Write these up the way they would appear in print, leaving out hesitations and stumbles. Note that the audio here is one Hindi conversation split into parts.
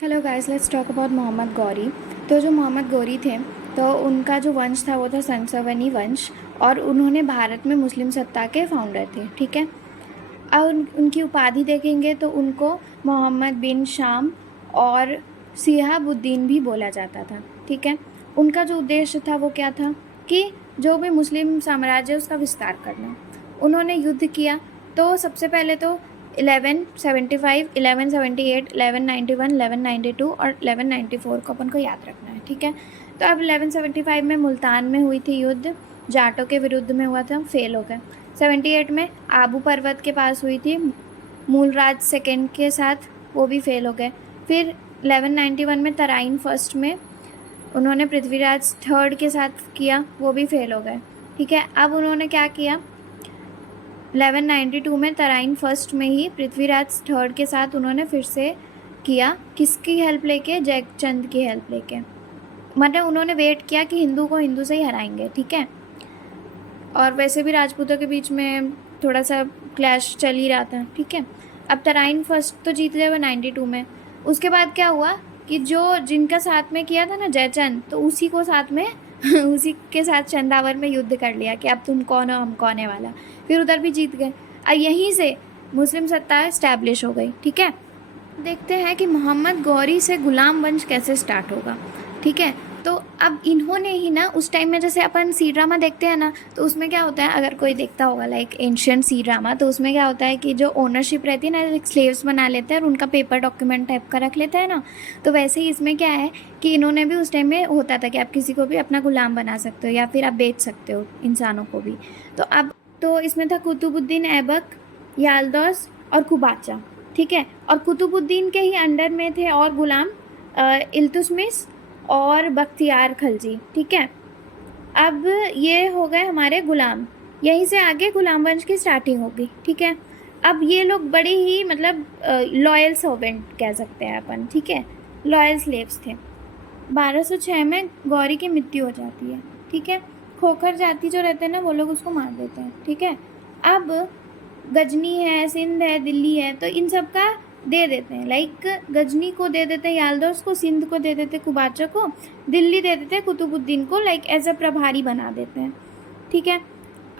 Hello guys, let's talk about Mohammad Ghori. तो जो मोहम्मद गौरी थे, तो उनका जो वंश था वो था संसवनी वंश, और उन्होंने भारत में मुस्लिम सत्ता के फाउंडर थे। ठीक है। और उनकी उपाधि देखेंगे तो उनको मोहम्मद बिन शाम और सिहाबुद्दीन भी बोला जाता था। ठीक है। उनका जो उद्देश्य था वो क्या था कि जो भी मुस्लिम साम्राज्य उसका विस्तार करना। उन्होंने युद्ध किया। तो सबसे पहले तो 1175, 1178, 1191, 1192 और 1194 को अपन को याद रखना है। ठीक है। तो अब 1175 में मुल्तान में हुई थी युद्ध, जाटों के विरुद्ध में हुआ था, फेल हो गए। 78 में आबू पर्वत के पास हुई थी मूलराज सेकेंड के साथ, वो भी फेल हो गए। फिर 1191 में तराइन फर्स्ट में उन्होंने पृथ्वीराज थर्ड के साथ किया, वो भी फेल हो गए। ठीक है। अब उन्होंने क्या किया, 1192 में तराइन फर्स्ट में ही पृथ्वीराज थर्ड के साथ उन्होंने फिर से किया। किसकी हेल्प लेके? जयचंद की हेल्प लेके। मतलब उन्होंने वेट किया कि हिंदू को हिंदू से ही हराएंगे। ठीक है। और वैसे भी राजपूतों के बीच में थोड़ा सा क्लैश चल ही रहा था। ठीक है। अब तराइन फर्स्ट तो जीत गए वो 92 में। उसके बाद क्या हुआ कि जो जिनका साथ में किया था ना जयचंद, तो उसी को साथ में उसी के साथ चंदावर में युद्ध कर लिया कि अब तुम कौन हो हम कौन है वाला। फिर उधर भी जीत गए। अब यहीं से मुस्लिम सत्ता इस्टेब्लिश हो गई। ठीक है। देखते हैं कि मोहम्मद गौरी से गुलाम वंश कैसे स्टार्ट होगा। ठीक है। तो अब इन्होंने ही ना उस टाइम में, जैसे अपन सी ड्रामा देखते हैं ना, तो उसमें क्या होता है, अगर कोई देखता होगा लाइक एंशियंट सी ड्रामा, तो उसमें क्या होता है कि जो ओनरशिप रहती है ना, स्लेव्स बना लेते हैं और उनका पेपर डॉक्यूमेंट टाइप का रख लेते हैं ना। तो वैसे ही इसमें क्या है कि इन्होंने भी उस टाइम में होता था कि आप किसी को भी अपना गुलाम बना सकते हो या फिर आप बेच सकते हो इंसानों को भी। तो अब तो इसमें था कुतुबुद्दीन ऐबक, यालदौस और कुबाचा। ठीक है। और कुतुबुद्दीन के ही अंडर में थे और गुलाम इल्तुतमिश और बख्तियार खलजी। ठीक है। अब ये हो गए हमारे गुलाम। यहीं से आगे गुलाम वंश की स्टार्टिंग होगी। ठीक है। अब ये लोग बड़े ही मतलब लॉयल सर्वेंट कह सकते हैं अपन। ठीक है। लॉयल स्लेव्स थे। 1206 में गौरी की मृत्यु हो जाती है। ठीक है। खोखर जाति जो रहते हैं ना, वो लोग उसको मार देते हैं। ठीक है। अब गजनी है, सिंध है, दिल्ली है, तो इन सब का दे देते हैं। लाइक गजनी को दे देते हैं यालदौस को, सिंध को दे देते कुबाचा को, दिल्ली दे देते हैं कुतुबुद्दीन को, लाइक एज अ प्रभारी बना देते हैं। ठीक है।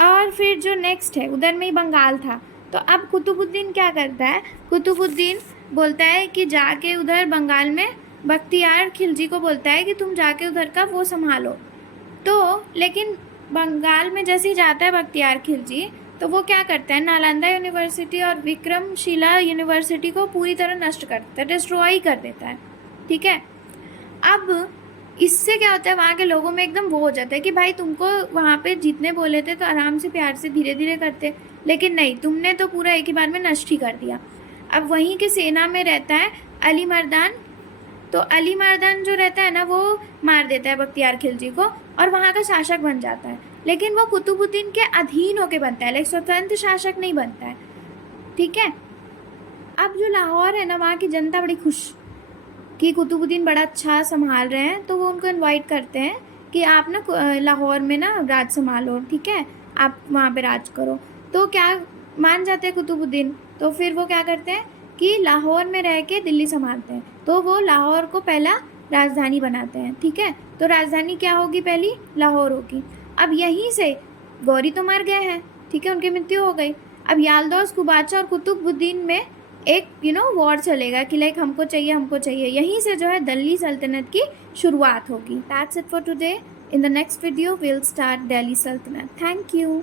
और फिर जो नेक्स्ट है, उधर में ही बंगाल था। तो अब कुतुबुद्दीन क्या करता है, कुतुबुद्दीन बोलता है कि जाके उधर बंगाल में बख्तियार खिलजी को बोलता है कि तुम जाके उधर का वो संभालो। तो लेकिन बंगाल में जैसे ही जाता है बख्तियार खिलजी, तो वो क्या करता है, नालंदा यूनिवर्सिटी और विक्रमशिला यूनिवर्सिटी को पूरी तरह नष्ट कर देता है, डिस्ट्रॉय कर देता है। ठीक है। अब इससे क्या होता है, वहाँ के लोगों में एकदम वो हो जाता है कि भाई तुमको वहाँ पे जीतने बोले थे तो आराम से प्यार से धीरे धीरे करते, लेकिन नहीं, तुमने तो पूरा एक ही बार में नष्ट ही कर दिया। अब वहीं के सेना में रहता है अली मर्दान। तो अली मर्दान जो रहता है ना, वो मार देता है बख्तियार खिलजी को और वहाँ का शासक बन जाता है। लेकिन वो कुतुबुद्दीन के अधीन होके बनता है, लाइक स्वतंत्र शासक नहीं बनता है। ठीक है। अब जो लाहौर है ना, वहाँ की जनता बड़ी खुश कि कुतुबुद्दीन बड़ा अच्छा संभाल रहे हैं, तो वो उनको इनवाइट करते हैं कि आप ना लाहौर में ना राज संभालो। ठीक है। आप वहाँ पे राज करो। तो क्या मान जाते हैं कुतुबुद्दीन। तो फिर वो क्या करते हैं कि लाहौर में रह के दिल्ली संभालते हैं। तो वो लाहौर को पहला राजधानी बनाते हैं। ठीक है। तो राजधानी क्या होगी, पहली लाहौर होगी। अब यहीं से गौरी तो मर गए हैं। ठीक है। उनकी मृत्यु हो गई। अब यालदौस, कुबाचा और कुतुबुद्दीन में एक वॉर चलेगा कि लाइक हमको चाहिए हमको चाहिए। यहीं से जो है दिल्ली सल्तनत की शुरुआत होगी। That's it for today. In the next video will start Delhi सल्तनत। Thank you.